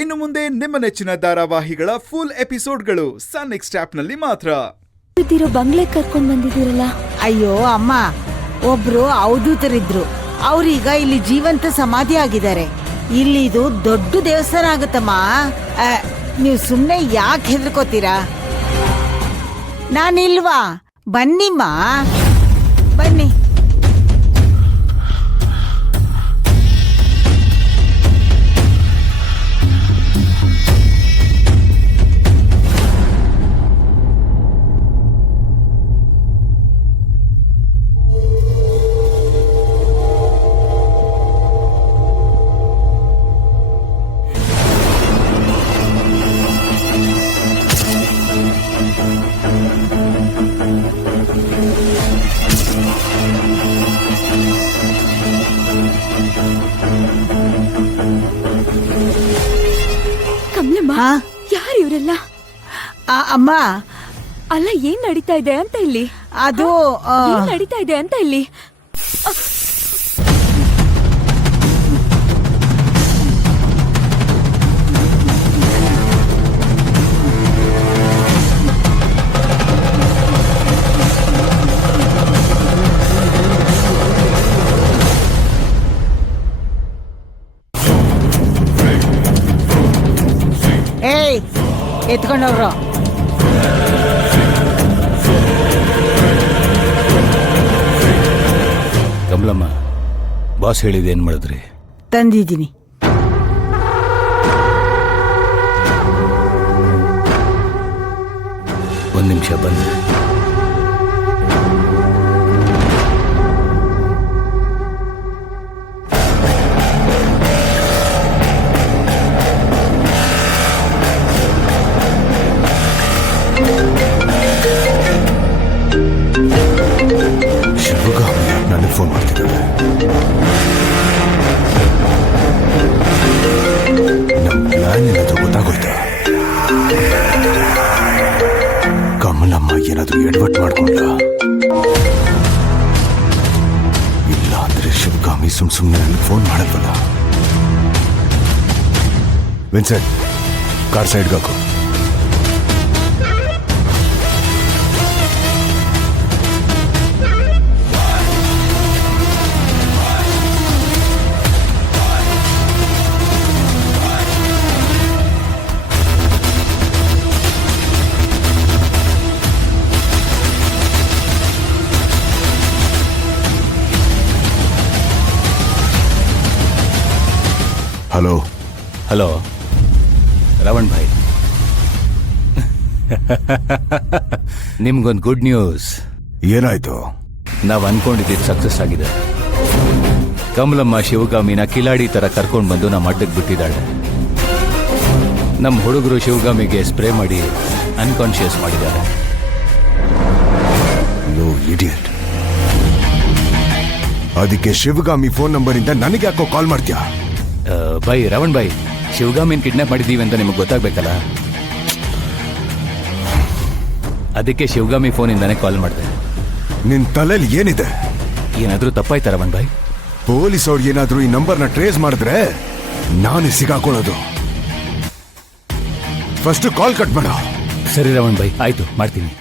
ಇನ್ನು ಮುಂದೆ ನಿಮ್ಮ ನೆಚ್ಚಿನ ಧಾರಾವಾಹಿಗಳ ಫುಲ್ ಎಪಿಸೋಡ್ಗಳು ಸನ್ ನೆಕ್ಸ್ಟ್ ಆಪ್ನಲ್ಲಿ ಮಾತ್ರ. ಬಂಗ್ಲೆ ಕರ್ಕೊಂಡ್ ಬಂದಿದ್ದೀರಲ್ಲ. ಅಯ್ಯೋ ಅಮ್ಮ, ಒಬ್ರು ಅವಧೂತರಿದ್ರು. ಅವ್ರೀಗ ಇಲ್ಲಿ ಜೀವಂತ ಸಮಾಧಿ ಆಗಿದ್ದಾರೆ. ಇಲ್ಲಿ ಇದು ದೊಡ್ಡ ದೇವಸ್ಥಾನ ಆಗುತ್ತಮ್ಮ. ನೀವು ಸುಮ್ನೆ ಯಾಕೆ ಹೆದರ್ಕೋತೀರಾ? ನಾನಿಲ್ವಾ? ಬನ್ನಿಮ್ಮ, ಬನ್ನಿ. ಯಾರು ಇವರೆಲ್ಲ? ಅಮ್ಮ, ಅಲ್ಲ, ಏನ್ ನಡೀತಾ ಇದೆ ಅಂತ ಇಲ್ಲಿ? ಅದು ನಡೀತಾ ಇದೆ ಅಂತ ಇಲ್ಲಿ? ಎತ್ಕೊಂಡವ್ರು. ಕಮಲಮ್ಮ, ಬಾಸ್ ಹೇಳಿದ ಏನ್ ಮಾಡಿದ್ರಿ? ತಂದಿದ್ದೀನಿ. ಒಂದ್ ನಿಮಿಷ ಬಂದ್ರೆ. ನನಗೆ ಫೋನ್ ಮಾಡ್ತಿದ್ದಾಳೆ. ನಮ್ಮ ಪ್ಲಾನ್ ಏನಾದರೂ ಗೊತ್ತಾಗೋಯ್ತಾ? ಕಮಲಮ್ಮ ಏನಾದರೂ ಎಡವಟ್ ಮಾಡ್ಕೊಂಡ? ಇಲ್ಲ ಅಂದ್ರೆ ಶಿವಗಾಮಿ ಸುಮ್ಮನೆ ನನಗೆ ಫೋನ್ ಮಾಡಲ್ವಲ್ಲ. ವಿನ್ಸೆಂಟ್, ಕಾರ್ ಸೈಡ್ಗೆ ಹಾಕು. ಹಲೋ. ಹಲೋ ರಾವಣ್ ಭಾಯ್, ನಿಮ್ಗೊಂದು ಗುಡ್ ನ್ಯೂಸ್. ಏನಾಯ್ತು? ನಾವು ಅನ್ಕೊಂಡಿದ್ದು ಸಕ್ಸಸ್ ಆಗಿದೆ. ಕಮಲಮ್ಮ ಶಿವಗಾಮಿನ ಕಿಲಾಡಿ ತರ ಕರ್ಕೊಂಡು ಬಂದು ನಮ್ಮ ಅಡ್ಡಕ್ಕೆ ಬಿಟ್ಟಿದ್ದಾಳೆ. ನಮ್ಮ ಹುಡುಗರು ಶಿವಗಾಮಿಗೆ ಸ್ಪ್ರೇ ಮಾಡಿ ಅನ್ಕಾನ್ಶಿಯಸ್ ಮಾಡಿದ್ದಾರೆ. ಯೋ ಇಡಿಯಟ್. ಅದಕ್ಕೆ ಶಿವಗಾಮಿ ಫೋನ್ ನಂಬರಿಂದ ನನಗೆ ಯಾಕೋ ಕಾಲ್ ಮಾಡ್ತೀಯಾ? ಬೈ ರಾವಣ್ ಭಾಯ್, ಶಿವಗಾಮಿನ್ ಕಿಡ್ನಾಪ್ ಮಾಡಿದ್ದೀವಿ ಅಂತ ನಿಮಗೆ ಗೊತ್ತಾಗಬೇಕಲ್ಲ. ಅದಕ್ಕೆ ಶಿವಗಾಮಿ ಫೋನಿಂದಾನೇ ಕಾಲ್ ಮಾಡಿದೆ. ನಿನ್ ತಲೆಯಲ್ಲಿ ಏನಿದೆ? ಏನಾದರೂ ತಪ್ಪಾಯ್ತಾ ರಾವಣ್ ಭಾಯ್? ಪೊಲೀಸ್ ಅವ್ರು ಏನಾದರೂ ಈ ನಂಬರ್ನ ಟ್ರೇಸ್ ಮಾಡಿದ್ರೆ ನಾನೇ ಸಿಗಾಕೊಳ್ಳೋದು. ಫಸ್ಟ್ ಕಾಲ್ ಕಟ್ ಮಾಡ. ಸರಿ ರಾವಣ್ ಭಾಯ್, ಆಯ್ತು, ಮಾಡ್ತೀನಿ.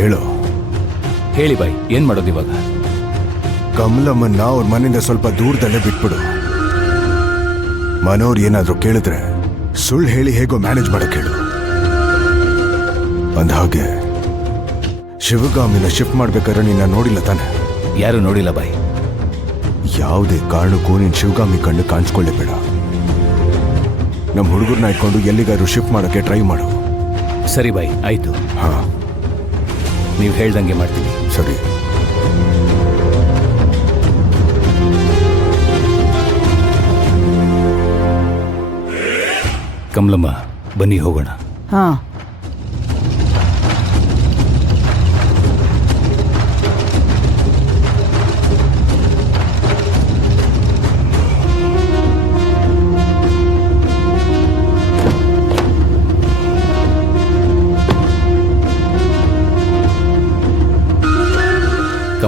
ಹೇಳು. ಹೇಳಿ ಬಾಯ್, ಏನ್ ಮಾಡೋದು ಇವಾಗ? ಕಮಲಮ್ಮನ್ನ ಅವ್ರ ಮನೆಯಿಂದ ಸ್ವಲ್ಪ ದೂರದಲ್ಲೇ ಬಿಟ್ಬಿಡು. ಮನೋರ್ ಏನಾದ್ರೂ ಕೇಳಿದ್ರೆ ಸುಳ್ಳು ಹೇಳಿ ಹೇಗೋ ಮ್ಯಾನೇಜ್ ಮಾಡಕ್ ಹೇಳು. ಅಂದ ಹಾಗೆ ಶಿವಗಾಮಿನ ಶಿಫ್ಟ್ ಮಾಡ್ಬೇಕಾದ್ರೆ ನಿನ್ನ ನೋಡಿಲ್ಲ ತಾನೆ? ಯಾರು ನೋಡಿಲ್ಲ ಬಾಯ್. ಯಾವುದೇ ಕಾರಣಕ್ಕೂ ನೀನ್ ಶಿವಗಾಮಿ ಕಣ್ಣು ಕಾಣಿಸ್ಕೊಳ್ಳೇಬೇಡ. ನಮ್ಮ ಹುಡುಗರನ್ನ ಇಟ್ಕೊಂಡು ಎಲ್ಲಿಗಾದ್ರೂ ಶಿಫ್ಟ್ ಮಾಡೋಕ್ಕೆ ಟ್ರೈ ಮಾಡು. ಸರಿ ಬಾಯ್, ಆಯ್ತು. ಹಾ, ನೀವು ಹೇಳ್ದಂಗೆ ಮಾಡ್ತೀನಿ. ಸರಿ. ಕಮಲಮ್ಮ, ಬನ್ನಿ ಹೋಗೋಣ. ಹಾ,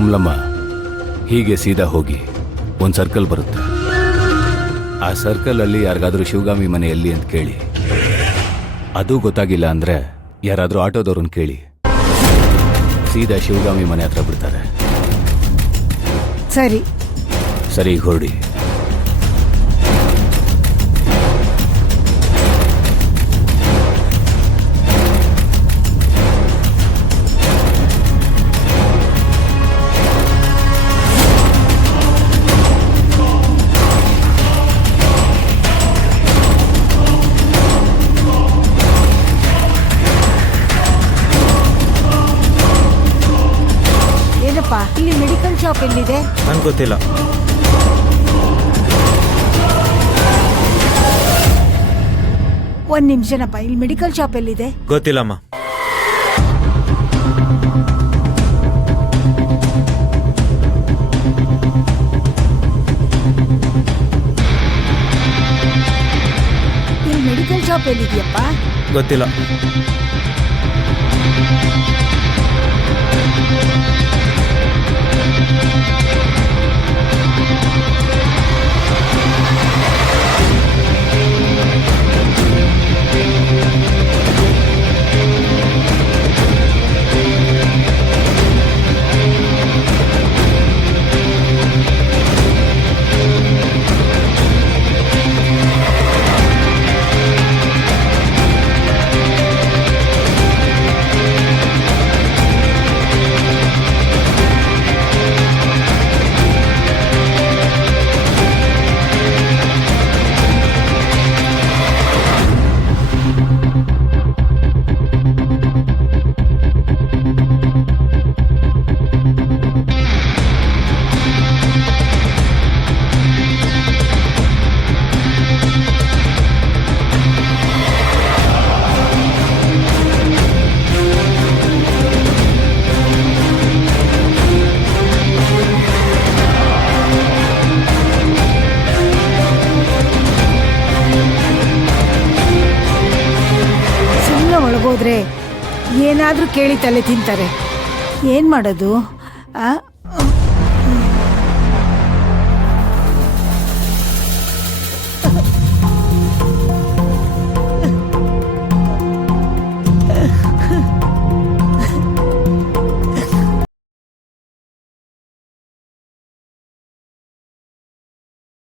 ಕಮಲಮ್ಮ, ಹೀಗೆ ಸೀದಾ ಹೋಗಿ ಒಂದು ಸರ್ಕಲ್ ಬರುತ್ತೆ. ಆ ಸರ್ಕಲಲ್ಲಿ ಯಾರಿಗಾದ್ರೂ ಶಿವಗಾಮಿ ಮನೆ ಎಲ್ಲಿ ಅಂತ ಕೇಳಿ. ಅದು ಗೊತ್ತಾಗಿಲ್ಲ ಅಂದ್ರೆ ಯಾರಾದರೂ ಆಟೋದವ್ರನ್ನ ಕೇಳಿ. ಸೀದಾ ಶಿವಗಾಮಿ ಮನೆ ಹತ್ರ ಬಿಡ್ತಾರೆ. ಸರಿ. ಸರಿ, ಹೊರಡಿ. ಏನಪ್ಪ, ಇಲ್ಲಿ ಮೆಡಿಕಲ್ ಶಾಪ್ ಎಲ್ಲಿದೆ? ನನ್ಗೆ ಗೊತ್ತಿಲ್ಲ. ಒಂದ್ ನಿಮಿಷನಪ್ಪ, ಇಲ್ಲಿ ಮೆಡಿಕಲ್ ಶಾಪ್ ಎಲ್ಲಿದೆ? ಗೊತ್ತಿಲ್ಲಮ್ಮ. ಇಲ್ಲಿ ಮೆಡಿಕಲ್ ಶಾಪ್ ಎಲ್ಲಿದೆಯಪ್ಪ? ಗೊತ್ತಿಲ್ಲ. ಒಳಗೋದ್ರೆ ಏನಾದ್ರೂ ಕೇಳಿ ತಲೆ ತಿಂತಾರೆ. ಏನ್ ಮಾಡೋದು?